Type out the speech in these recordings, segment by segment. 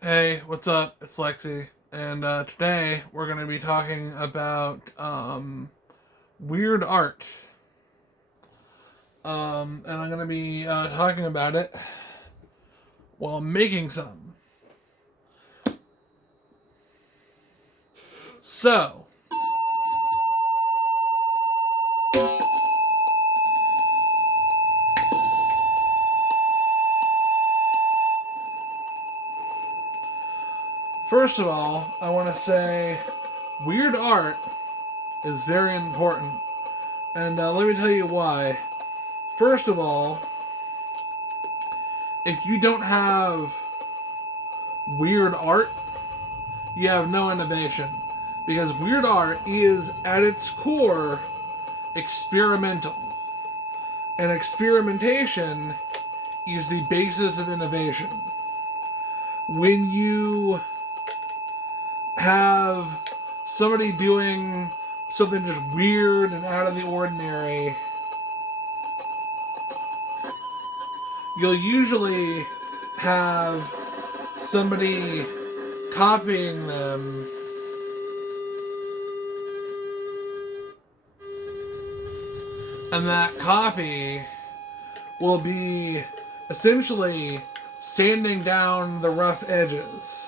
Hey, what's up? It's Lexi, and today we're going to be talking about weird art. And I'm going to be talking about it while making some. So, first of all, I want to say weird art is very important. And let me tell you why. First of all, if you don't have weird art, you have no innovation. Because weird art is, at its core, experimental. And experimentation is the basis of innovation. When you have somebody doing something just weird and out of the ordinary, you'll usually have somebody copying them, and that copy will be essentially sanding down the rough edges.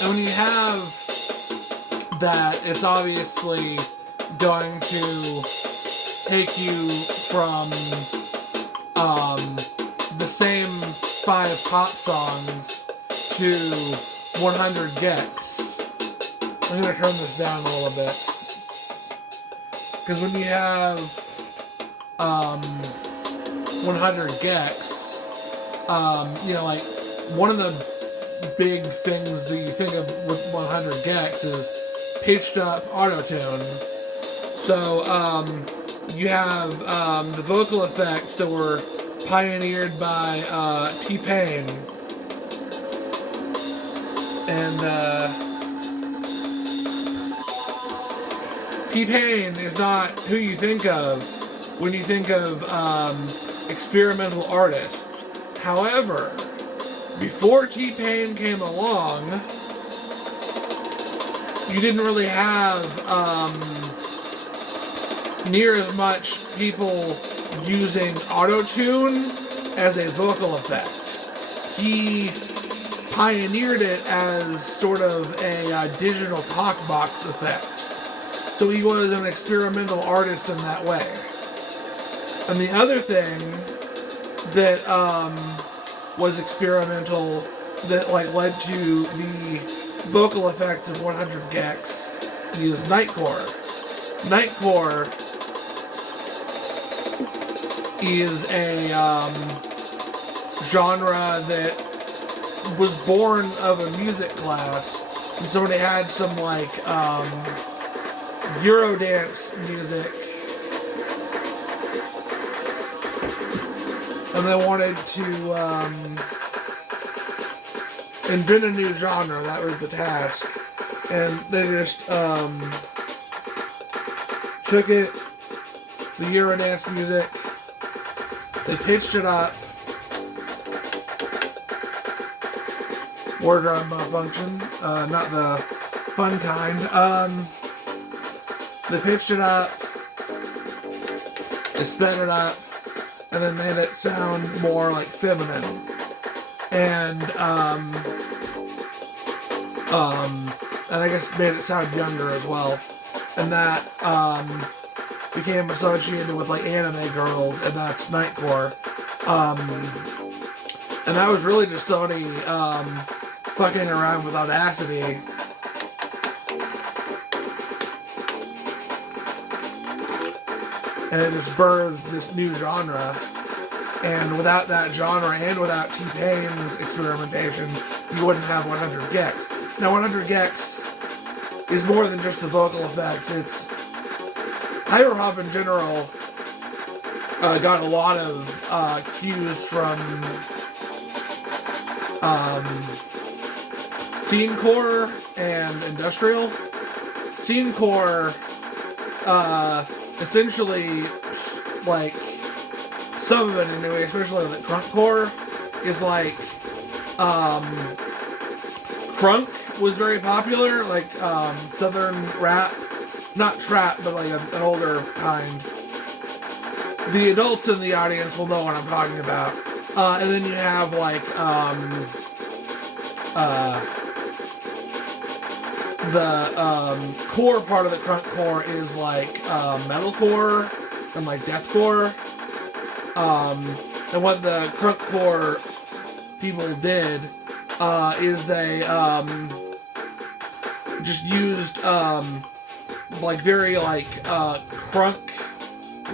And when you have that, it's obviously going to take you from the same five pop songs to 100 gex. I'm going to turn this down a little bit. Because when you have 100 gex, like one of the big things that you think of with 100 gex is pitched up auto tune. So you have the vocal effects that were pioneered by T-Pain, and T-Pain is not who you think of when you think of experimental artists. However, before T-Pain came along, you didn't really have near as much people using auto-tune as a vocal effect. He pioneered it as sort of a digital talk box effect. So he was an experimental artist in that way. And the other thing that was experimental that led to the vocal effects of 100 gex is Nightcore. Nightcore is a genre that was born of a music class, and somebody had some Eurodance music, and they wanted to invent a new genre. That was the task, and they just took it, the Eurodance music, they pitched it up, wardrobe malfunction, not the fun kind. They pitched it up, they sped it up, and then made it sound more like feminine. And I guess made it sound younger as well. And that became associated with anime girls, and that's Nightcore. And that was really just somebody fucking around with Audacity. And it just birthed this new genre. And without that genre and without T-Pain's experimentation, you wouldn't have 100 gex. Now 100 gex is more than just the vocal effects. It's hyperpop in general got a lot of cues from scenecore and industrial. Scenecore, essentially, like, some of it anyway, especially the crunkcore, is like, crunk was very popular, like, southern rap, not trap, but like an older kind. The adults in the audience will know what I'm talking about. And then you have like, the core part of the crunkcore is like metalcore and like deathcore. And what the crunkcore people did is they just used like very like crunk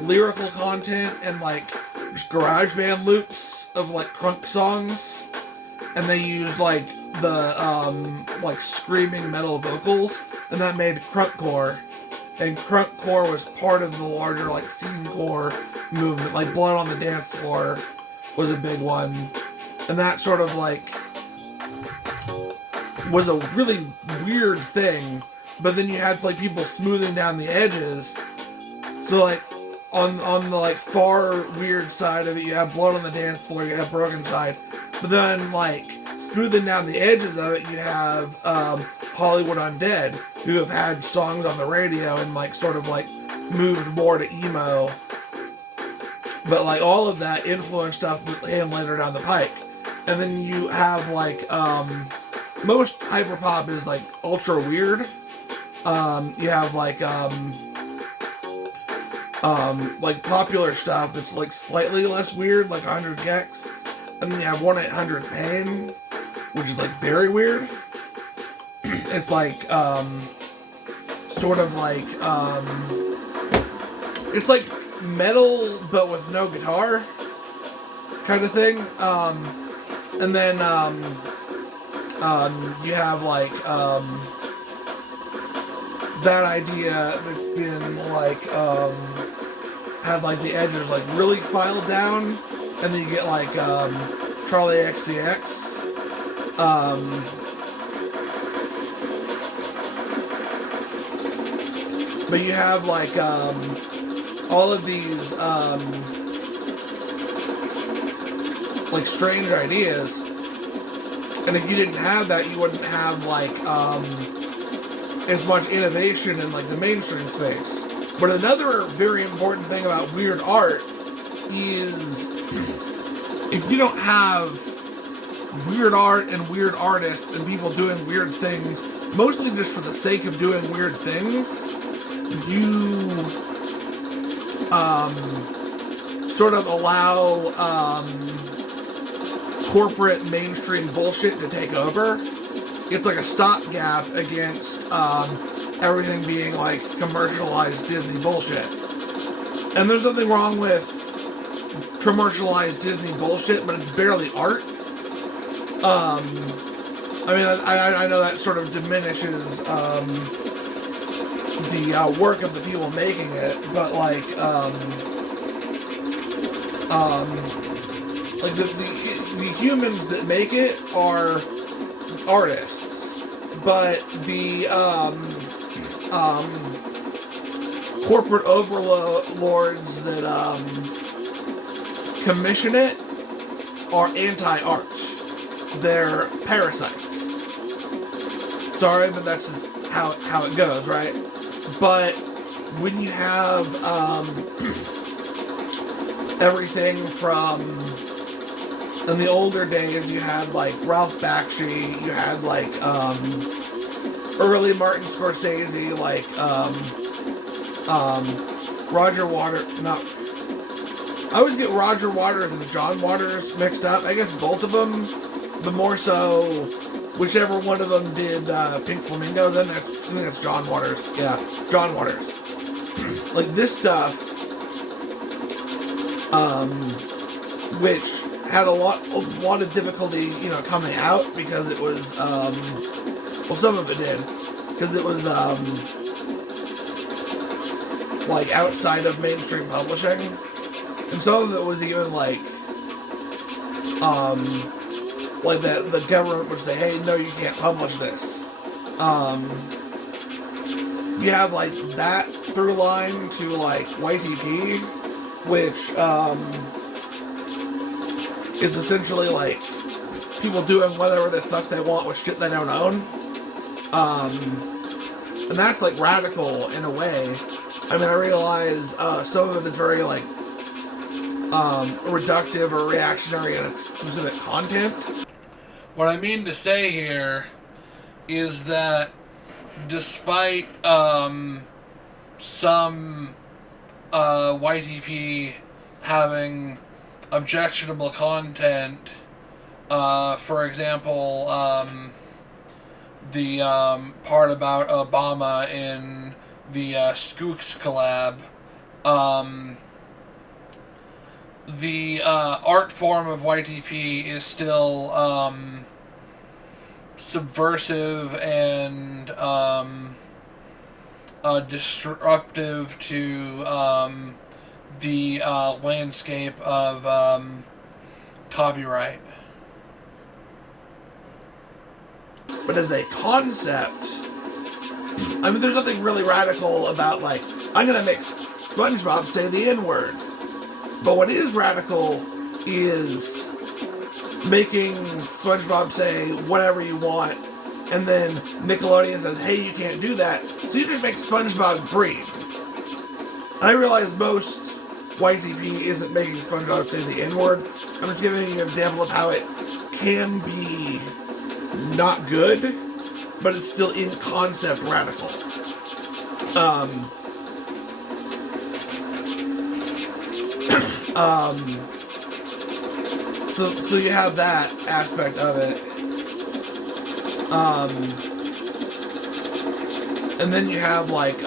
lyrical content and like just garage band loops of like crunk songs, and they used like the like screaming metal vocals, and that made crunkcore. And crunkcore was part of the larger like scenecore movement. Like Blood on the Dance Floor was a big one, and that sort of like was a really weird thing. But then you had like people smoothing down the edges. So like on the like far weird side of it, you have Blood on the Dance Floor, you have Broken Side. But then like smoothing down the edges of it, you have Hollywood Undead, who have had songs on the radio and like sort of like moved more to emo. But like all of that influenced stuff that came later down the pike. And then you have like most hyperpop is like ultra weird. You have like popular stuff that's like slightly less weird, like 100 Gex. And then you have 1-800-PAIN, which is like very weird. It's like sort of like it's like metal but with no guitar kind of thing. And then you have like that idea that's been like had like the edges like really filed down, and then you get like Charlie XCX. But you have like all of these like strange ideas, and if you didn't have that, you wouldn't have like as much innovation in like the mainstream space. But another very important thing about weird art is if you don't have weird art and weird artists and people doing weird things, mostly just for the sake of doing weird things, you sort of allow corporate mainstream bullshit to take over. It's like a stopgap against everything being like commercialized Disney bullshit. And there's nothing wrong with commercialized Disney bullshit, but it's barely art. I mean, I know that sort of diminishes the work of the people making it, but like the humans that make it are artists, but the corporate overlords that commission it are anti-art. They're parasites. Sorry, but that's just how it goes, right? But when you have everything from, in the older days, you had like Ralph Bakshi, you had like early Martin Scorsese, like Roger Waters. Not, I always get Roger Waters and John Waters mixed up. I guess both of them, but more so whichever one of them did Pink Flamingo. Then I think that's John Waters. Yeah, John Waters. Like this stuff, which had a lot of difficulty, coming out because it was, well, some of it did, because it was like outside of mainstream publishing, and some of it was even like that the government would say, hey, no, you can't publish this. You have like that through line to like YTP, which is essentially like people doing whatever the fuck they want with shit they don't own. And that's like radical in a way. I mean, I realize some of it is very like reductive or reactionary in its specific content. What I mean to say here is that despite some YTP having objectionable content, for example, the part about Obama in the Skooks collab, the art form of YTP is still subversive and disruptive to the landscape of copyright. But as a concept, I mean, there's nothing really radical about, like, I'm going to make SpongeBob say the N-word. But what is radical is making SpongeBob say whatever you want, and then Nickelodeon says, hey, you can't do that, so you just make SpongeBob breathe. And I realize most YTP isn't making SpongeBob say the N-word. I'm just giving you an example of how it can be not good, but it's still in concept radical. So you have that aspect of it. And then you have like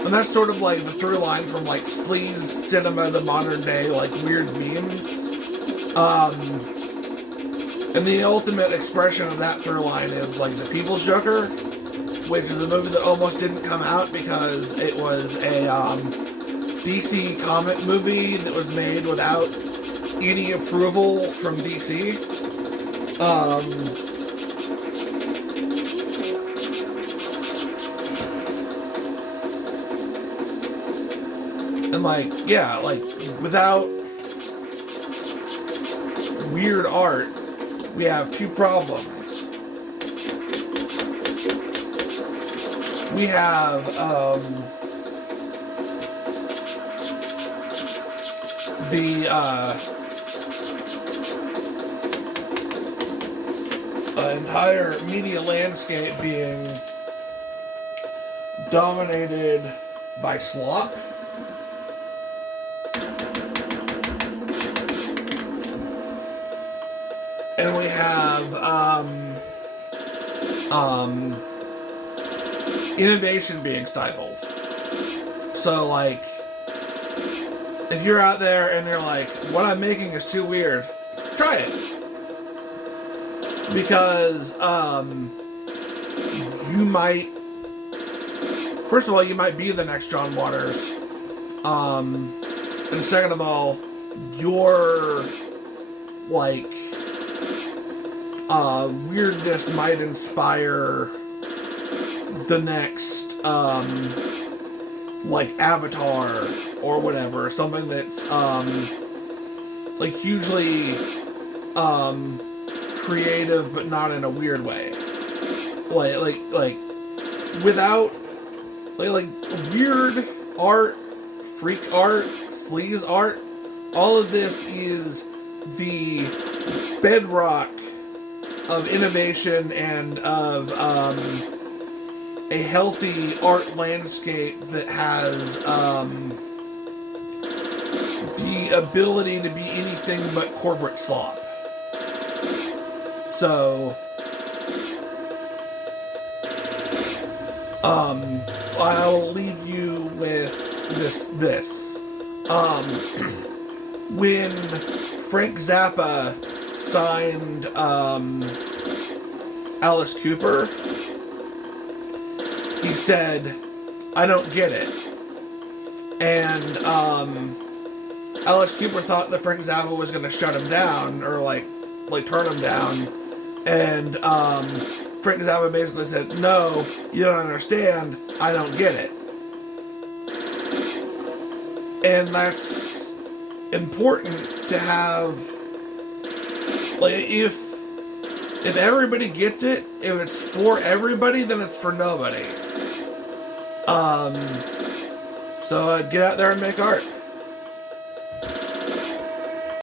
and that's sort of like the through line from like sleaze cinema to modern day like weird memes. And the ultimate expression of that through line is like The People's Joker, which is a movie that almost didn't come out because it was a DC comic movie that was made without any approval from DC. And like, yeah, like without weird art, we have two problems. We have the entire media landscape being dominated by slop. And we have innovation being stifled. So like, if you're out there and you're like, what I'm making is too weird, try it. Because you might, first of all, you might be the next John Waters. And second of all, your like weirdness might inspire the next like Avatar or whatever, something that's like hugely creative but not in a weird way. Like without like weird art, freak art, sleaze art, all of this is the bedrock of innovation and of a healthy art landscape that has the ability to be anything but corporate slop. So I'll leave you with this. When Frank Zappa signed Alice Cooper, he said, "I don't get it." And Alice Cooper thought that Frank Zappa was going to shut him down or like turn him down, and Frank Zappa basically said, "No, you don't understand. I don't get it." And that's important to have. Like, if everybody gets it, if it's for everybody, then it's for nobody. So get out there and make art.